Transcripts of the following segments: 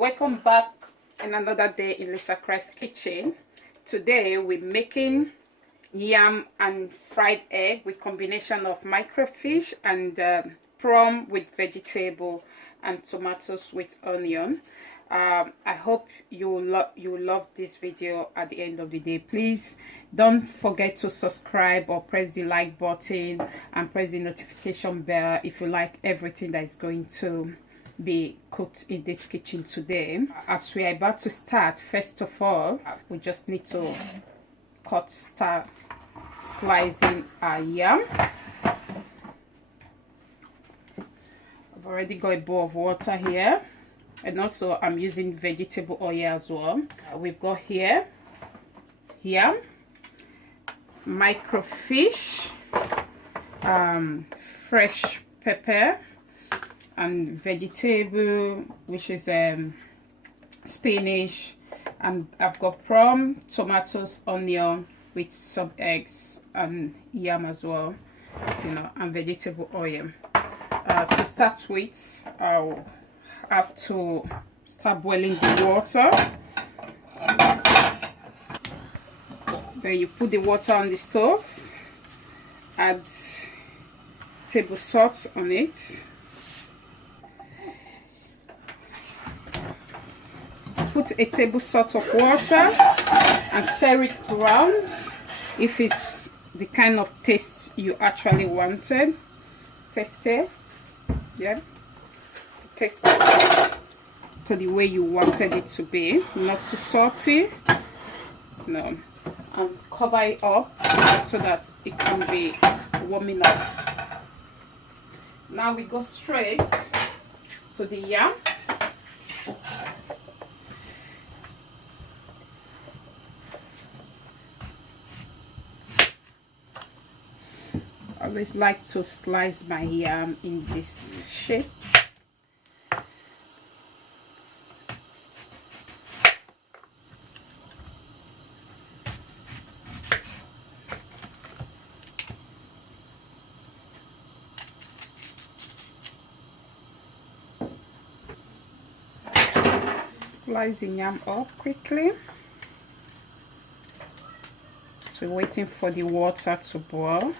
Welcome back in another day in Lisa Christ's kitchen. Today we're making yam and fried egg with combination of microfish and prawn with vegetable and tomatoes with onion. I hope you love this video at the end of the day. Please don't forget to subscribe or press the like button and press the notification bell if you like everything that is going to be cooked in this kitchen today. As we are about to start, first of all, we just need to start slicing our yam. I've already got a bowl of water here, and also I'm using vegetable oil as well. We've got here yam, microfish, fresh pepper, and vegetable, which is spinach, and I've got prawn, tomatoes, onion with some eggs and yam as well, and vegetable oil. To start with, I'll have to start boiling the water. Then you put the water on the stove, add table salt on it, put a table salt of water and stir it around if it's the kind of taste you actually wanted. Taste it, yeah, taste it to the way you wanted it to be, not too salty, no, and cover it up so that it can be warming up. Now we go straight to the yam. I always like to slice my yam in this shape. Slice the yam up quickly. So we're waiting for the water to boil.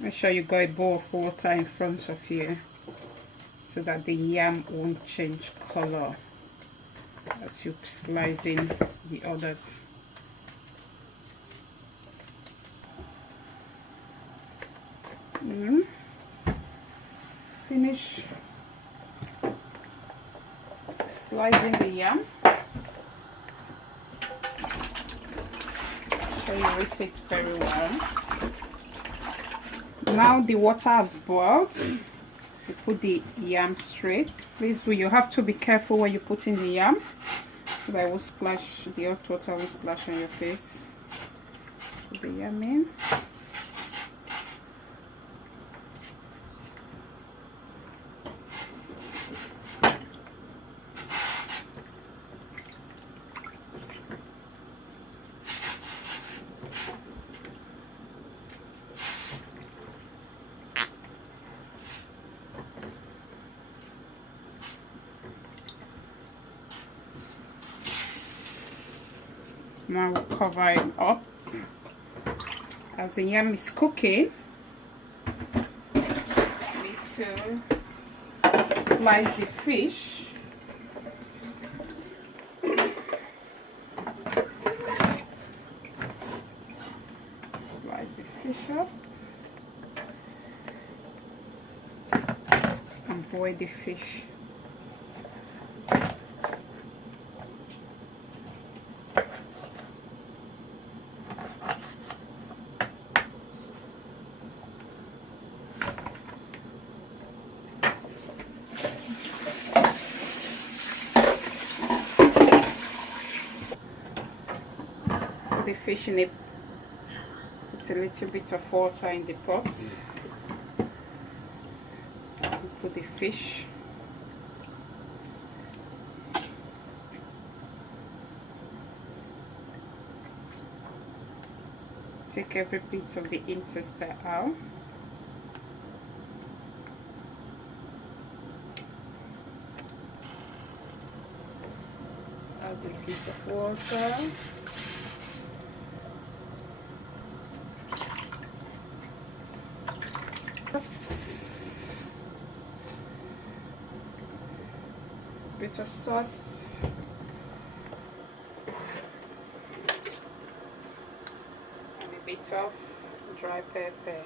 Make sure you got a bowl of water in front of you so that the yam won't change color as you slice in the others. Finish slicing the yam. So you whisk it very well. Now the water has boiled. You put the yam straight. Please you have to be careful when you put in the yam, so that it will splash, the hot water will splash on your face. Put the yam in. Now we'll cover it up. As the yam is cooking, we need to slice the fish. Slice the fish up and boil the fish. The fish in it, put a little bit of water in the pot, put the fish, Take every bit of the intestine out. Add a bit of water. Bit of salt. And a bit of dry pepper.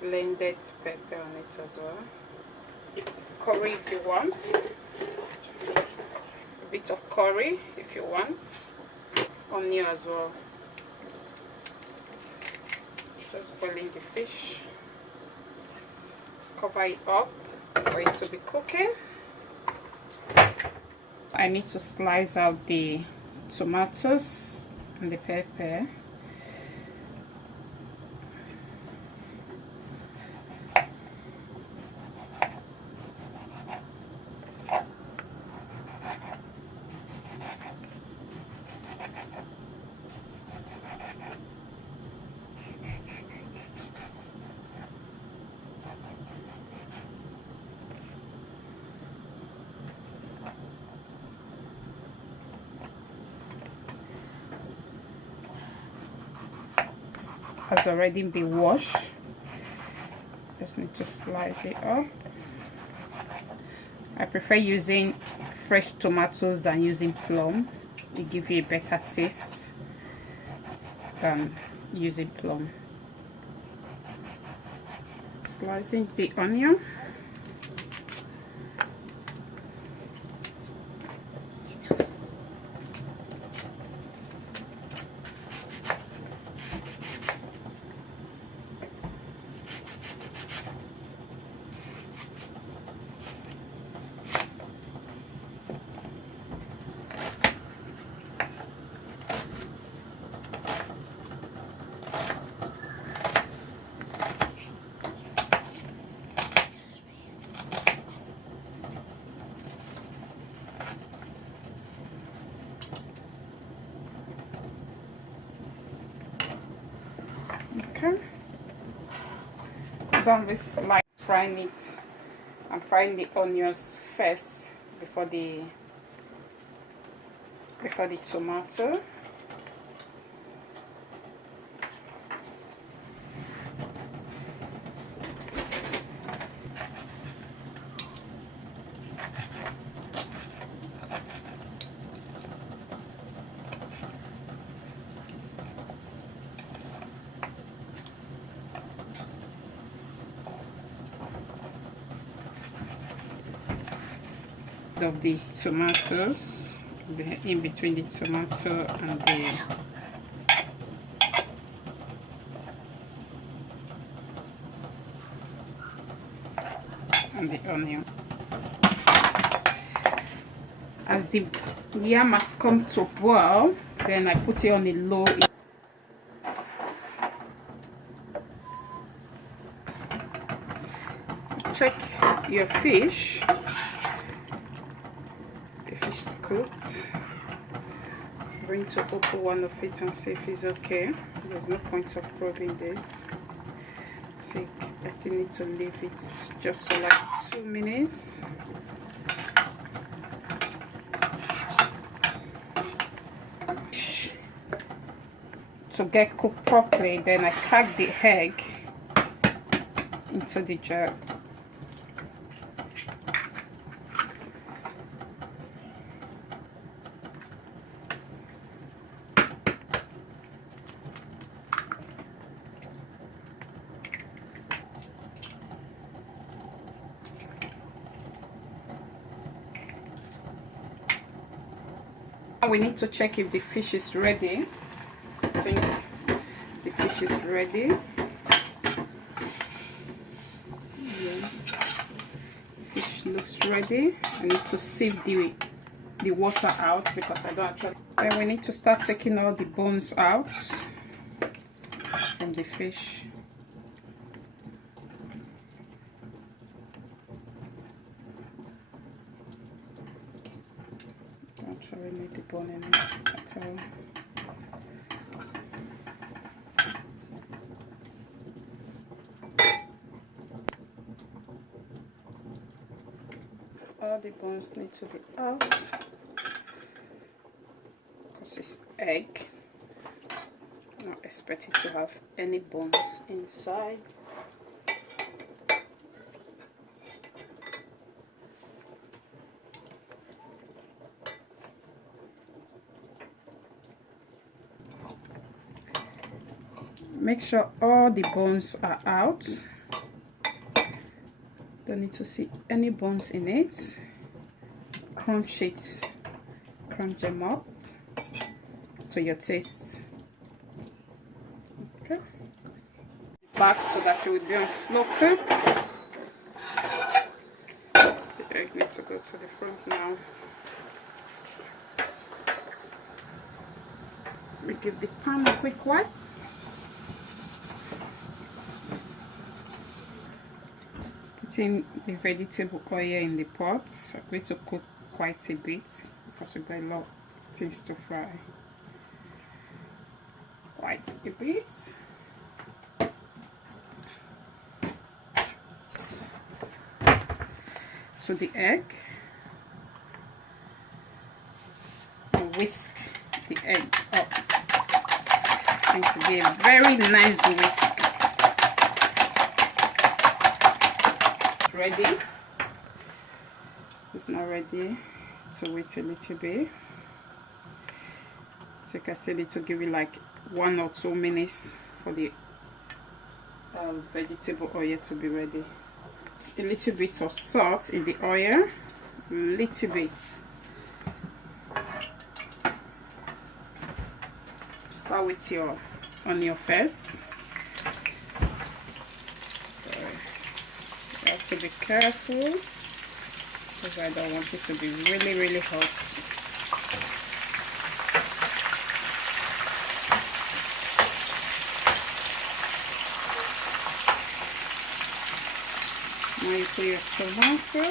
Blended pepper on it as well. Curry if you want. A bit of curry if you want. Onion as well. Just boiling the fish. Cover it up for it to be cooking. I need to slice out the tomatoes and the pepper. Has already been washed. Just need to slice it up. I prefer using fresh tomatoes than using plum. It gives you a better taste than using plum. Slicing the onion. Okay. Done with like frying it. I'm frying the onions first before the tomato. Of the tomatoes, in between the tomato and the onion. As the yam has come to boil, then I put it on a low. Check your fish. Cooked. I'm going to open one of it and see if it's okay. There's no point of probing this. See, I still need to leave it just for like 2 minutes. To get cooked properly, then I crack the egg into the jar. We need to check if the fish is ready. So the fish is ready. Yeah. Fish looks ready. I need to sieve the water out because I don't actually. Then we need to start taking all the bones out from the fish. Don't really need the bone in it at all. all the bones need to be out because it's egg. I'm not expecting to have any bones inside. Make sure all the bones are out. Don't need to see any bones in it. Crunch it, crunch them up to your taste. Okay. Back so that it will be on slow cook. The egg needs to go to the front now. We give the pan a quick wipe. Putting the vegetable oil in the pot. I'm going to cook quite a bit because we've got a lot of things to fry. Quite a bit. To the egg. And whisk the egg up. It's going to be a very nice whisk. Ready. It's not ready, so wait a little bit. So like I said, it will give you like 1 or 2 minutes for the vegetable oil to be ready. Just a little bit of salt in the oil, a little bit. Start with your onion first. You have to be careful because I don't want it to be really hot. Now you put your tomato.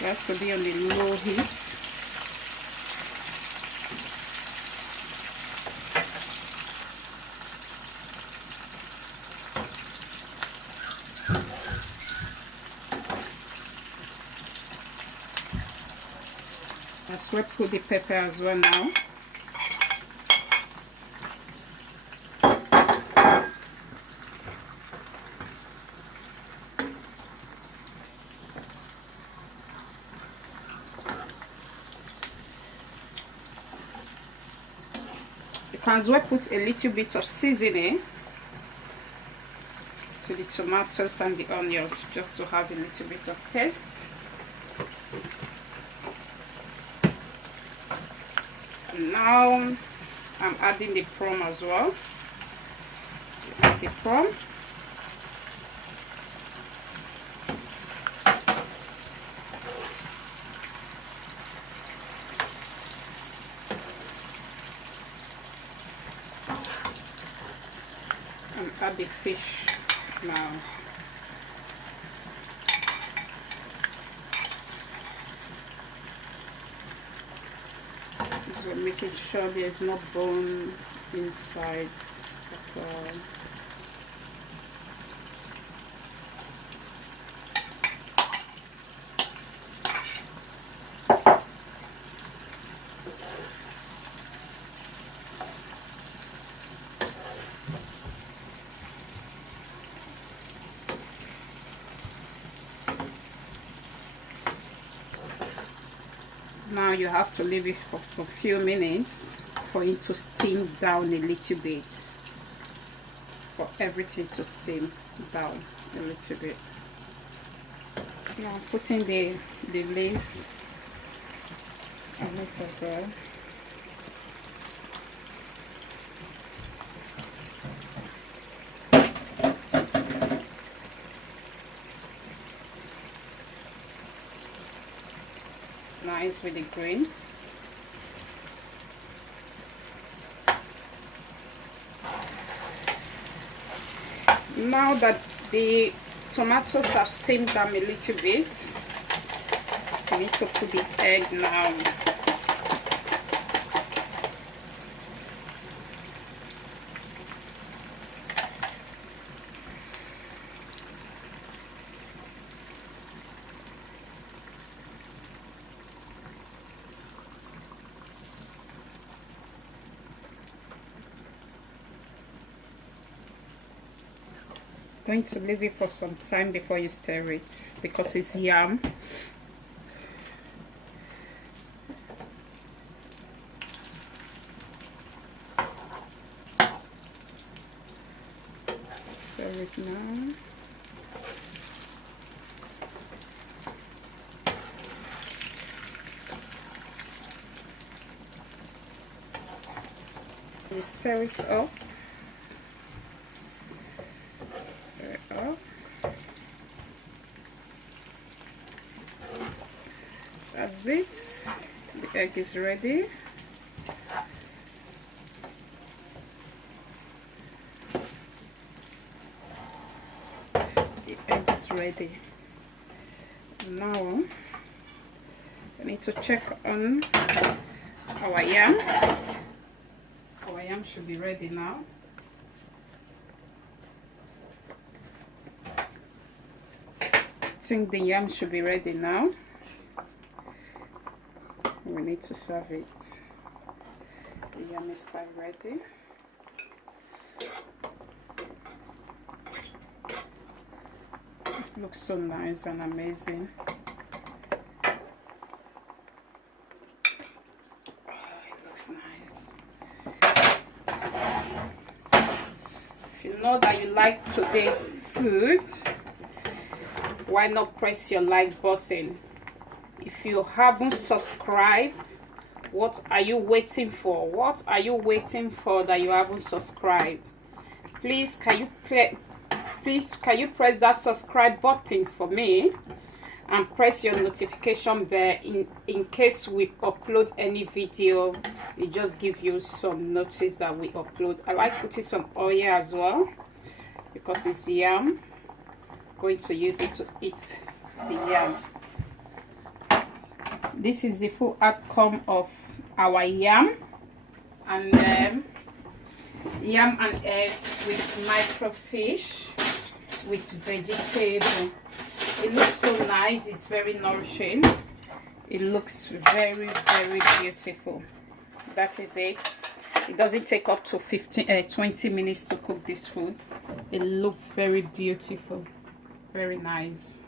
It has to be on the low heat. As well, put the pepper as well now. You can as well put a little bit of seasoning to the tomatoes and the onions just to have a little bit of taste. Now I'm adding the prawn as well. Add the prawn. And add the fish now. So making sure there's no bone inside at all. Now you have to leave it for some few minutes for it to steam down a little bit. For everything to steam down a little bit. Now putting the leaves on it as well. Nice with the green. Now that the tomatoes have steamed down a little bit, I need to put the egg now. going to leave it for some time before you stir it because it's yam. Stir it now. You stir it up. That's it. The egg is ready. The egg is ready. Now I need to check on our yam. Our yam should be ready now. I think the yam should be ready now. We need to serve it. The yam is quite ready. This looks so nice and amazing. If you know that you like today's food, why not press your like button? If you haven't subscribed, what are you waiting for? What are you waiting for that you haven't subscribed? Please can you press that subscribe button for me and press your notification bell in case we upload any video. It just give you some notice that we upload. I like putting some oil as well because it's yam. I'm going to use it to eat the yam. This is the full outcome of our yam and yam and egg with microfish with vegetable. It looks so nice. It's very nourishing. It looks very, very beautiful. That is it. It doesn't take up to 20 minutes to cook this food. It looks very beautiful, very nice.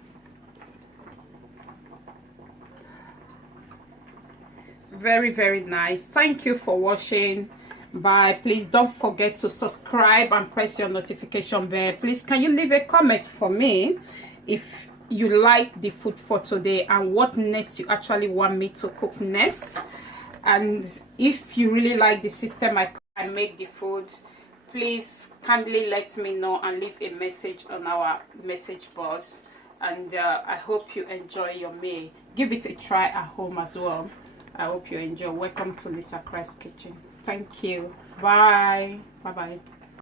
Very, very nice. Thank you for watching. Bye. Please don't forget to subscribe and press your notification bell. Please can you leave a comment for me if you like the food for today and what next you actually want me to cook next, and if you really like the system I make the food, please kindly let me know and leave a message on our message box. And I hope you enjoy your meal. Give it a try at home as well. I hope you enjoy. Welcome to Lisa Christ Kitchen. Thank you. Bye. Bye bye.